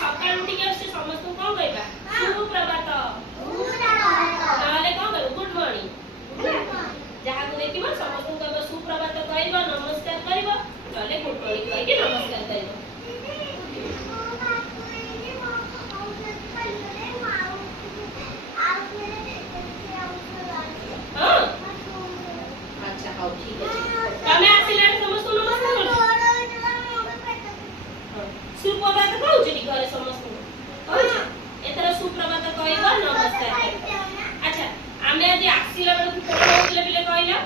सकाळ उठी के समस्त कौन कहबा सुप्रभात नाले कौन कहबो गुड मॉर्निंग जहाँ को देखिबो समस्त कहबो सुप्रभात कहबो नमस्कार करबो नाले गुड मॉर्निंग कह के नमस्कार करबो हां अच्छा हां ठीक है तमे आसिले समस्त नमस्कार सुप्रभात कहू छी घरे समस्त कहू छी एतरा सुप्रभात कहबो नमस्कार अच्छा आमे आज आसिला बेला कोन होतले बिले कहला